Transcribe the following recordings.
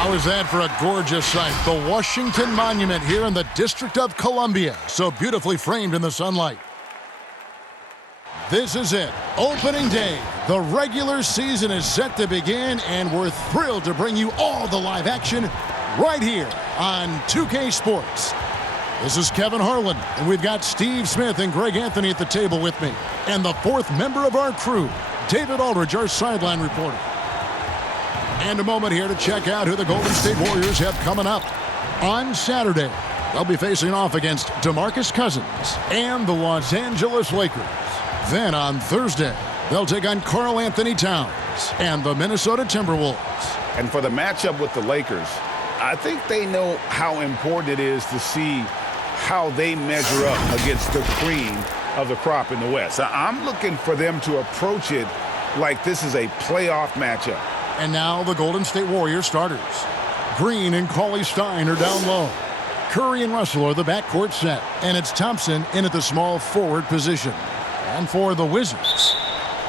How is that for a gorgeous sight? The Washington Monument here in the District of Columbia, so beautifully framed in the sunlight. This is it, opening day. The regular season is set to begin, and we're thrilled to bring you all the live action right here on 2K Sports. This is Kevin Harlan, and we've got Steve Smith and Greg Anthony at the table with me. And the fourth member of our crew, David Aldridge, our sideline reporter. And a moment here to check out who the Golden State Warriors have coming up. On Saturday, they'll be facing off against DeMarcus Cousins and the Los Angeles Lakers. Then on Thursday, they'll take on Karl Anthony Towns and the Minnesota Timberwolves. And for the matchup with the Lakers, I think they know how important it is to see how they measure up against the cream of the crop in the West. I'm looking for them to approach it like this is a playoff matchup. And now the Golden State Warriors starters. Green and Cauley-Stein are down low. Curry and Russell are the backcourt set. And it's Thompson in at the small forward position. And for the Wizards,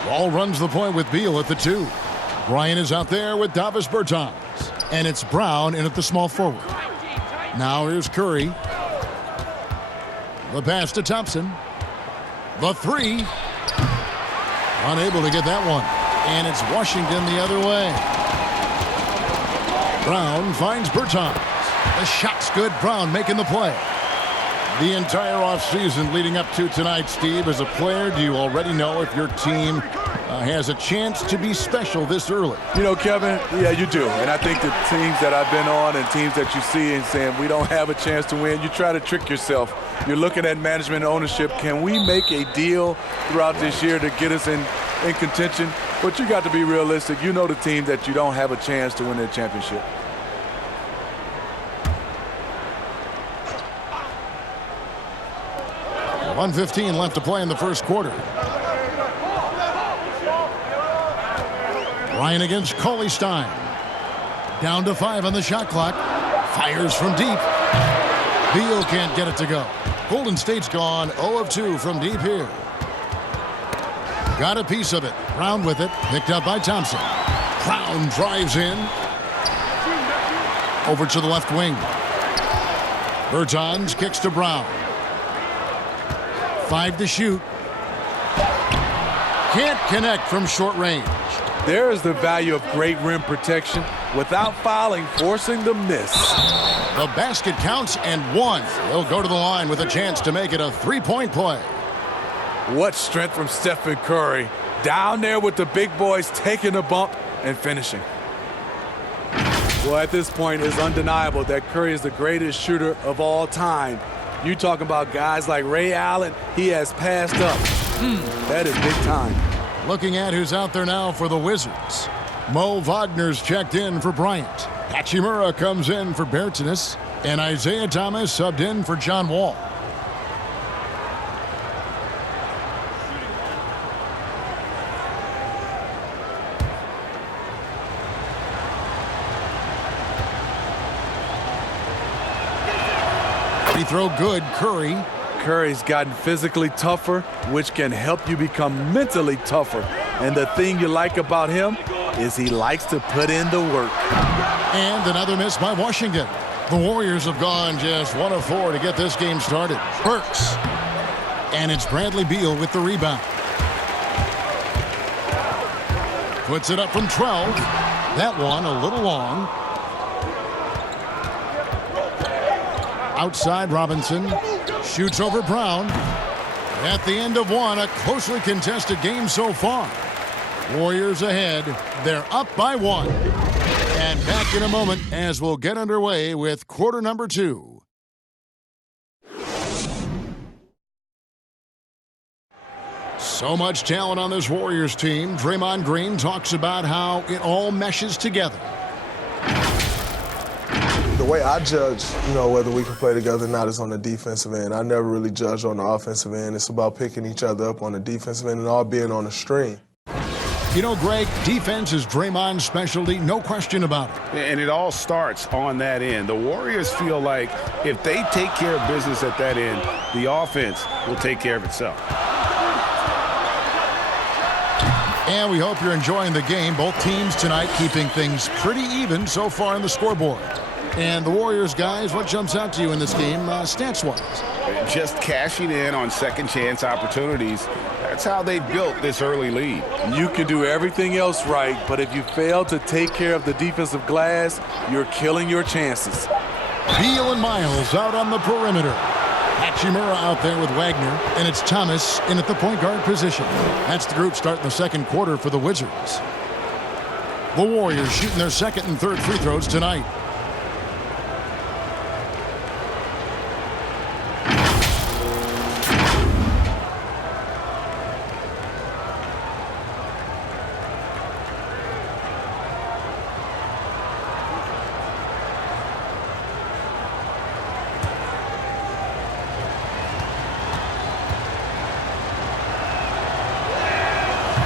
Wall runs the point with Beal at the 2. Bryant is out there with Davis Bertans. And it's Brown in at the small forward. Now here's Curry. The pass to Thompson. The 3. Unable to get that one. And it's Washington the other way. Brown finds Bertans. The shot's good. Brown making the play. The entire offseason leading up to tonight, Steve, as a player, do you already know if your team has a chance to be special this early? You know, Kevin, yeah, you do. And I think the teams that I've been on and teams that you see and saying we don't have a chance to win, you try to trick yourself. You're looking at management and ownership. Can we make a deal throughout this year to get us in contention? But you got to be realistic. You know the team that you don't have a chance to win their championship. .115 left to play in the first quarter. Ryan against Cauley-Stein. Down to 5 on the shot clock. Fires from deep. Beal can't get it to go. Golden State's gone 0 of 2 from deep here. Got a piece of it. Brown with it. Picked up by Thompson. Brown drives in. Over to the left wing. Bertans kicks to Brown. 5 to shoot. Can't connect from short range. There is the value of great rim protection without fouling, forcing the miss. The basket counts and 1. He'll go to the line with a chance to make it a 3-point play. What strength from Stephen Curry. Down there with the big boys taking the bump and finishing. Well, at this point, it's undeniable that Curry is the greatest shooter of all time. You talking about guys like Ray Allen, he has passed up. That is big time. Looking at who's out there now for the Wizards. Mo Wagner's checked in for Bryant. Hachimura comes in for Bertans. And Isaiah Thomas subbed in for John Wall. Free throw good, Curry. Curry's gotten physically tougher, which can help you become mentally tougher. And the thing you like about him is he likes to put in the work. And another miss by Washington. The Warriors have gone just 1 of 4 to get this game started. Burks. And it's Bradley Beal with the rebound. Puts it up from 12. That one a little long. Outside Robinson. Shoots over Brown. At the end of 1, a closely contested game so far. Warriors ahead. They're up by 1. And back in a moment as we'll get underway with quarter number 2. So much talent on this Warriors team. Draymond Green talks about how it all meshes together. The way I judge, whether we can play together or not is on the defensive end. I never really judge on the offensive end. It's about picking each other up on the defensive end and all being on the string. You know, Greg, defense is Draymond's specialty, no question about it. And it all starts on that end. The Warriors feel like if they take care of business at that end, the offense will take care of itself. And we hope you're enjoying the game. Both teams tonight keeping things pretty even so far on the scoreboard. And the Warriors, guys, what jumps out to you in this game stats-wise? Just cashing in on second chance opportunities. That's how they built this early lead. You can do everything else right, but if you fail to take care of the defensive glass, you're killing your chances. Beal and Miles out on the perimeter. Hachimura out there with Wagner, and it's Thomas in at the point guard position. That's the group starting the second quarter for the Wizards. The Warriors shooting their second and third free throws tonight.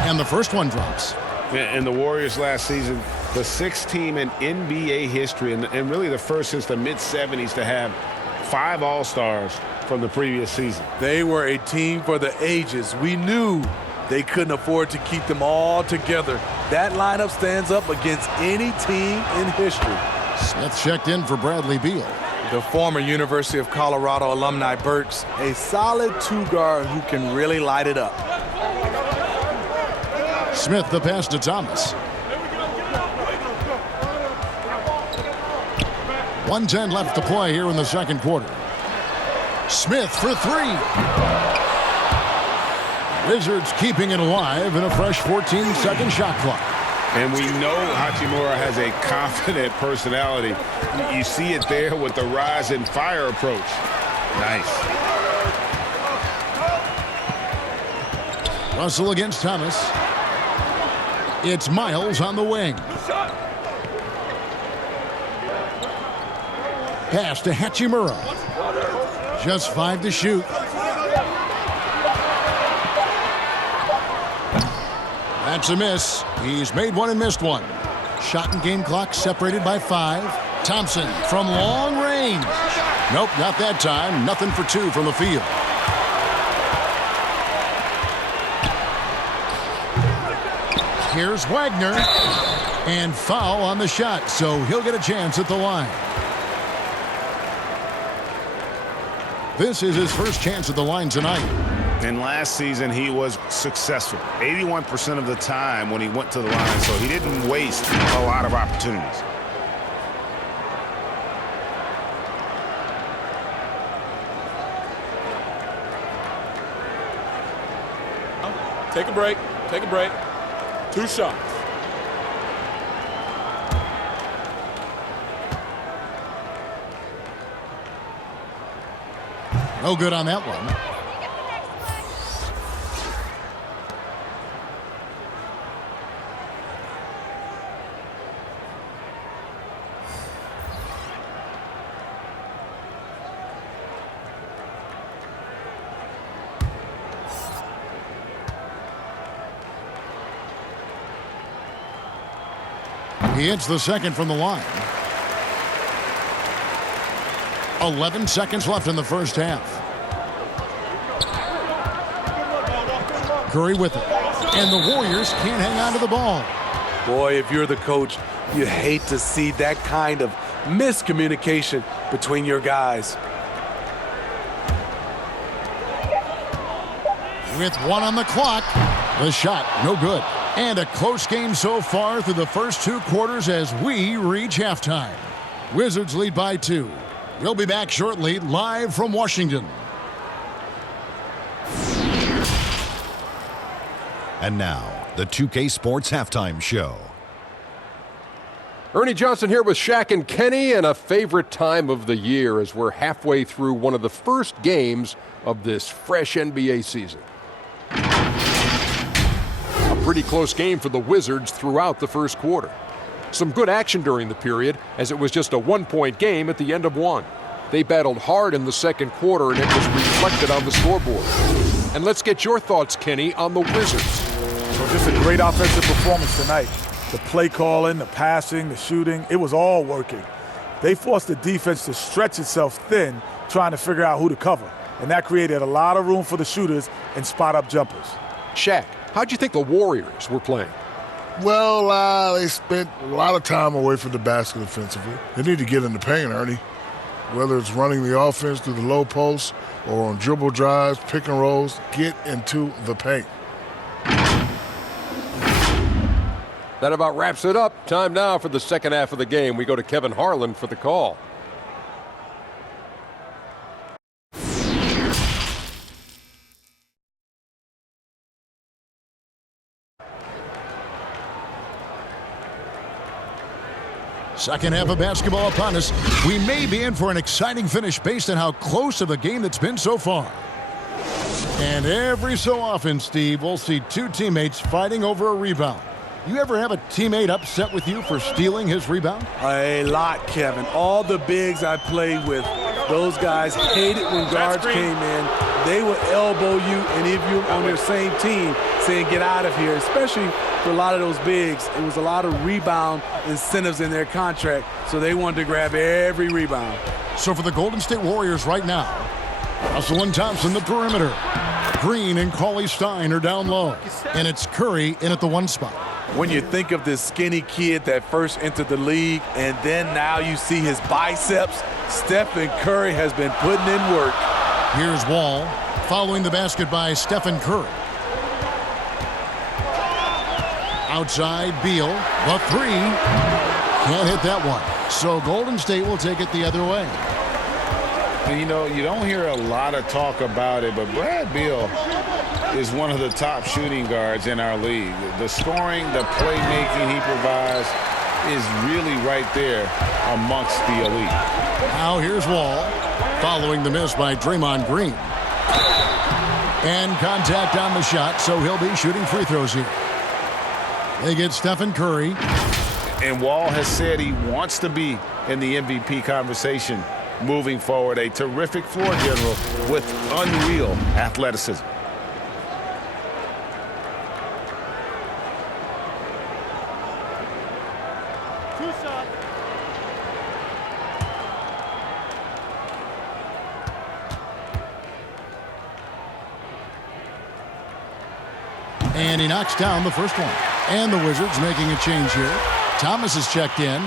And the first one drops. And the Warriors last season, the sixth team in NBA history, and really the first since the mid-'70s to have 5 All-Stars from the previous season. They were a team for the ages. We knew they couldn't afford to keep them all together. That lineup stands up against any team in history. Smith checked in for Bradley Beal. The former University of Colorado alumni Burks, a solid two-guard who can really light it up. Smith the pass to Thomas. 1:10 left to play here in the second quarter. Smith for 3. Wizards keeping it alive in a fresh 14-second shot clock. And we know Hachimura has a confident personality. You see it there with the rise and fire approach. Nice. Russell against Thomas. It's Miles on the wing. Pass to Hachimura. Just 5 to shoot. That's a miss. He's made one and missed one. Shot and game clock separated by 5. Thompson from long range. Nope, not that time. Nothing for 2 from the field. Here's Wagner. And foul on the shot, so he'll get a chance at the line. This is his first chance at the line tonight. And last season, he was successful 81% of the time when he went to the line, so he didn't waste a lot of opportunities. Take a break. Take a break. 2 shots. No good on that one. He hits the second from the line. 11 seconds left in the first half. Curry with it. And the Warriors can't hang on to the ball. Boy, if you're the coach, you hate to see that kind of miscommunication between your guys. With 1 on the clock, the shot no good. And a close game so far through the first 2 quarters as we reach halftime. Wizards lead by 2. We'll be back shortly, live from Washington. And now, the 2K Sports Halftime Show. Ernie Johnson here with Shaq and Kenny, and a favorite time of the year as we're halfway through one of the first games of this fresh NBA season. A pretty close game for the Wizards throughout the first quarter. Some good action during the period, as it was just a 1-point game at the end of 1. They battled hard in the second quarter, and it was reflected on the scoreboard. And let's get your thoughts, Kenny, on the Wizards. So just a great offensive performance tonight. The play calling, the passing, the shooting, it was all working. They forced the defense to stretch itself thin, trying to figure out who to cover. And that created a lot of room for the shooters and spot-up jumpers. Shaq. How'd you think the Warriors were playing? Well, they spent a lot of time away from the basket offensively. They need to get in the paint, Ernie. Whether it's running the offense through the low post or on dribble drives, pick and rolls, get into the paint. That about wraps it up. Time now for the second half of the game. We go to Kevin Harlan for the call. Second half of basketball upon us. We may be in for an exciting finish based on how close of a game that's been so far. And every so often, Steve, we'll see two teammates fighting over a rebound. You ever have a teammate upset with you for stealing his rebound? A lot, Kevin. All the bigs I played with, those guys hated when guards came in. They would elbow you, and if you're on your same team, saying get out of here, especially for a lot of those bigs. It was a lot of rebound incentives in their contract, so they wanted to grab every rebound. So for the Golden State Warriors right now, Russell and Thompson, the perimeter. Green and Cauley-Stein are down low, and it's Curry in at the one spot. When you think of this skinny kid that first entered the league, and then now you see his biceps, Stephen Curry has been putting in work. Here's Wall, following the basket by Stephen Curry. Outside, Beal, the three. Can't hit that one. So Golden State will take it the other way. You know, you don't hear a lot of talk about it, but Brad Beal is one of the top shooting guards in our league. The scoring, the playmaking he provides is really right there amongst the elite. Now here's Wall, following the miss by Draymond Green. And contact on the shot, so he'll be shooting free throws here. They get Stephen Curry. And Wall has said he wants to be in the MVP conversation moving forward. A terrific floor general with unreal athleticism. And he knocks down the first one. And the Wizards making a change here. Thomas is checked in.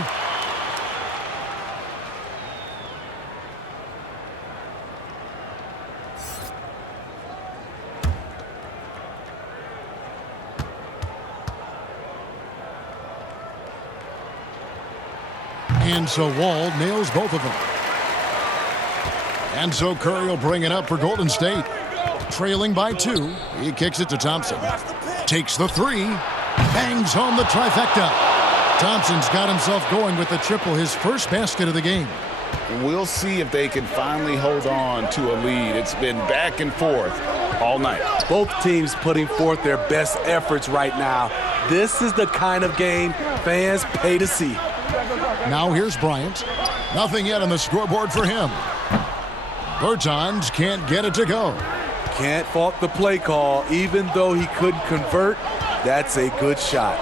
And so Wall nails both of them. And so Curry will bring it up for Golden State. Trailing by 2. He kicks it to Thompson. Takes the three. Bangs home the trifecta. Thompson's got himself going with the triple, his first basket of the game. We'll see if they can finally hold on to a lead. It's been back and forth all night. Both teams putting forth their best efforts right now. This is the kind of game fans pay to see. Now here's Bryant. Nothing yet on the scoreboard for him. Bertans can't get it to go. Can't fault the play call. Even though he couldn't convert, that's a good shot.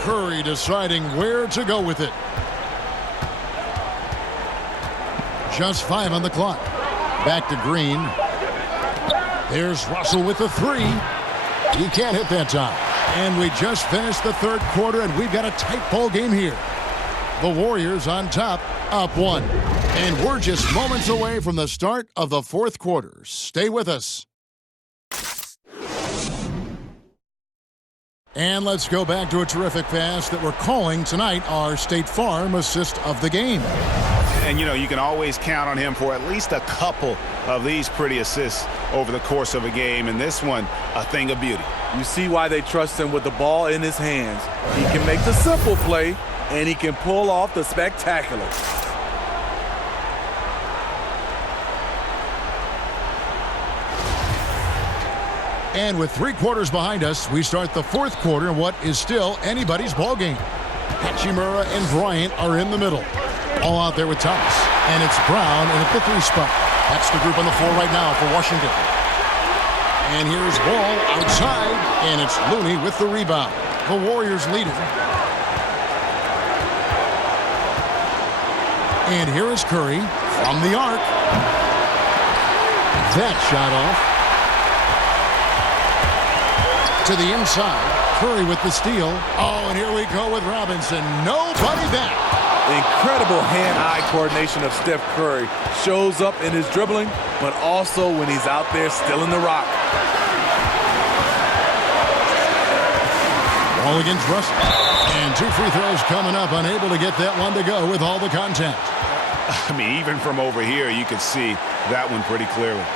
Curry deciding where to go with it. Just 5 on the clock. Back to Green. There's Russell with the three. He can't hit that time. And we just finished the third quarter, and we've got a tight ball game here. The Warriors on top, up 1. And we're just moments away from the start of the fourth quarter. Stay with us. And let's go back to a terrific pass that we're calling tonight our State Farm assist of the game. And, you know, you can always count on him for at least a couple of these pretty assists over the course of a game. And this one, a thing of beauty. You see why they trust him with the ball in his hands. He can make the simple play, and he can pull off the spectacular. And with 3 quarters behind us, we start the fourth quarter in what is still anybody's ball game. Hachimura and Bryant are in the middle. All out there with Thomas. And it's Brown in at the 3 spot. That's the group on the floor right now for Washington. And here's Wall outside, and it's Looney with the rebound. The Warriors lead it. And here is Curry from the arc. That shot off. to the inside. Curry with the steal. Oh, and here we go with Robinson. Nobody back. Incredible hand-eye coordination of Steph Curry. Shows up in his dribbling, but also when he's out there stealing the rock. Ball against Russell. And 2 free throws coming up. Unable to get that one to go with all the contact. I mean, even from over here, you could see that one pretty clearly.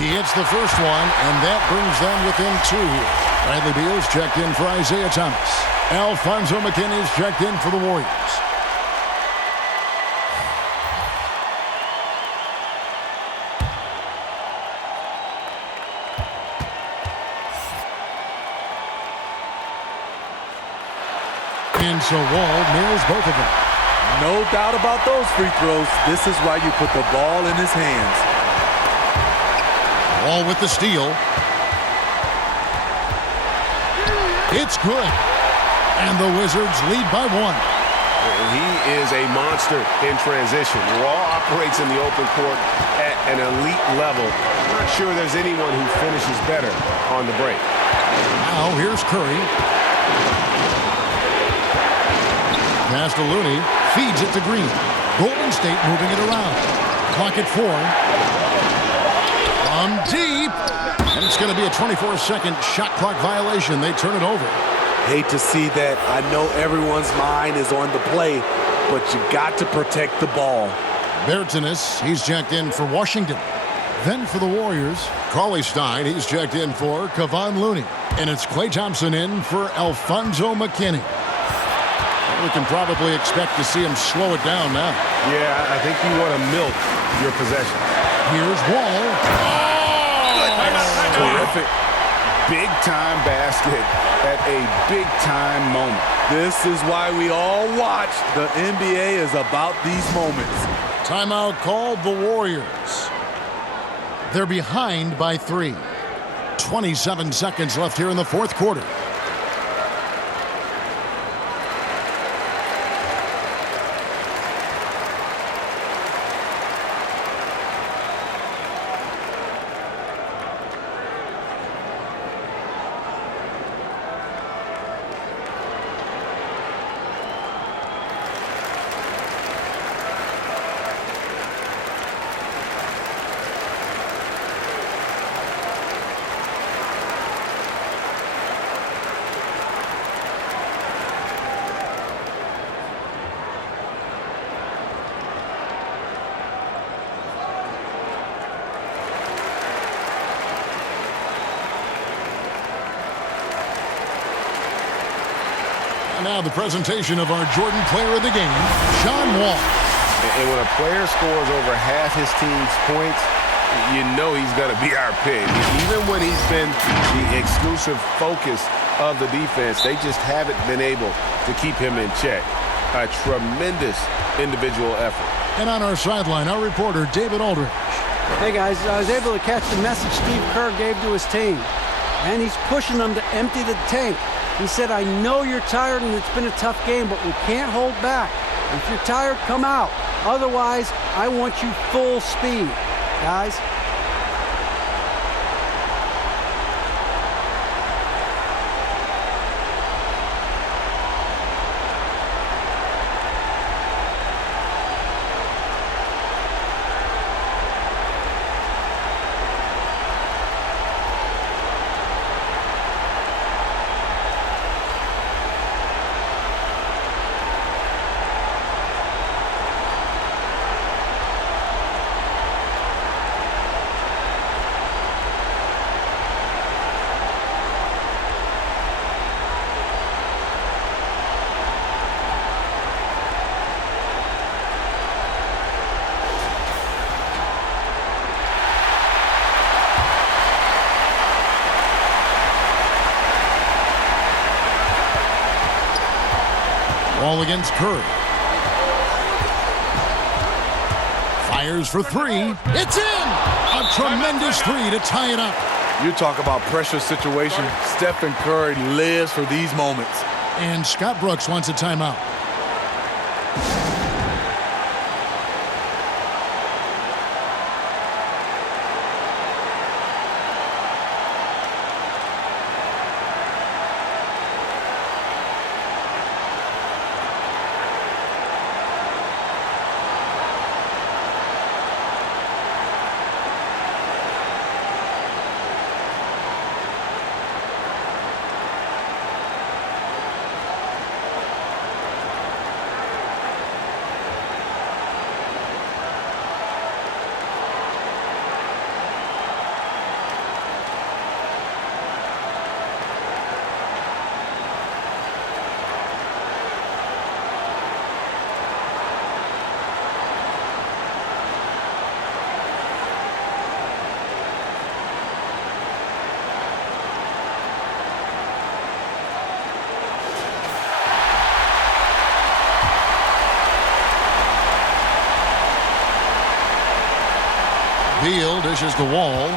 He hits the first one, and that brings them within 2 here. Bradley Beal's checked in for Isaiah Thomas. Alfonso McKinney's checked in for the Warriors. And so Wall nails both of them. No doubt about those free throws. This is why you put the ball in his hands. Wall with the steal. It's good. And the Wizards lead by 1. He is a monster in transition. Wall operates in the open court at an elite level. I'm not sure there's anyone who finishes better on the break. Now here's Curry. Pass to Looney. Feeds it to Green. Golden State moving it around. Clock at 4. From deep. And it's going to be a 24-second shot clock violation. They turn it over. Hate to see that. I know everyone's mind is on the play, but you got to protect the ball. Bertanis, he's checked in for Washington. Then for the Warriors, Cauley Stein, he's checked in for Kevon Looney. And it's Klay Thompson in for Alfonso McKinney. We can probably expect to see him slow it down now. Yeah, I think you want to milk your possession. Here's Wall. Oh! Terrific. Big-time basket at a big-time moment. This is why we all watch. The NBA is about these moments. Timeout called the Warriors. They're behind by 3. 27 seconds left here in the 4th quarter. Now the presentation of our Jordan Player of the Game, John Wall. And when a player scores over half his team's points, you know he's going to be our pick. Even when he's been the exclusive focus of the defense, they just haven't been able to keep him in check. A tremendous individual effort. And on our sideline, our reporter, David Aldridge. Hey, guys, I was able to catch the message Steve Kerr gave to his team. And he's pushing them to empty the tank. He said, I know you're tired and it's been a tough game, but we can't hold back. If you're tired, come out. Otherwise, I want you full speed, guys. Ball against Curry. Fires for three. It's in! A tremendous three to tie it up. You talk about pressure situation. Stephen Curry lives for these moments. And Scott Brooks wants a timeout. Beal dishes the wall.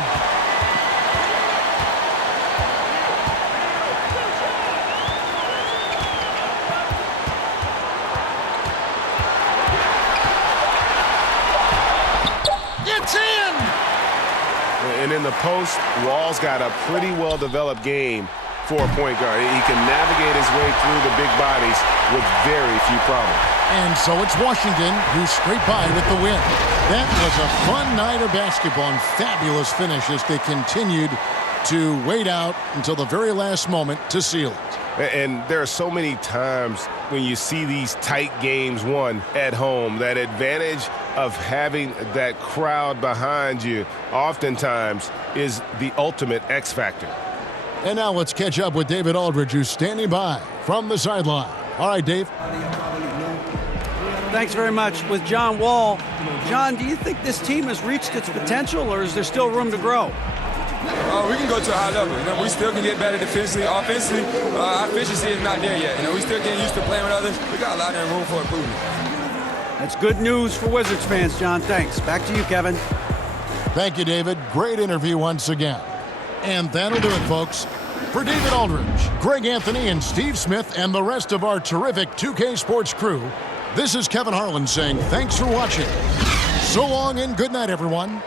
It's in! And in the post, Wall's got a pretty well-developed game for a point guard. He can navigate his way through the big bodies with very few problems. And so it's Washington who scraped by with the win. That was a fun night of basketball and fabulous finish as they continued to wait out until the very last moment to seal it. And there are so many times when you see these tight games won at home, that advantage of having that crowd behind you oftentimes is the ultimate X factor. And now let's catch up with David Aldridge, who's standing by from the sideline. All right, Dave. Thanks very much. With John Wall, John, do you think this team has reached its potential, or is there still room to grow? We can go to a high level. We still can get better defensively. Offensively, our efficiency is not there yet. We still getting used to playing with others. We got a lot of room for improvement. That's good news for Wizards fans, John. Thanks. Back to you, Kevin. Thank you, David. Great interview once again. And that'll do it, folks. For David Aldridge, Greg Anthony, and Steve Smith, and the rest of our terrific 2K Sports crew, this is Kevin Harlan saying thanks for watching. So long and good night, everyone.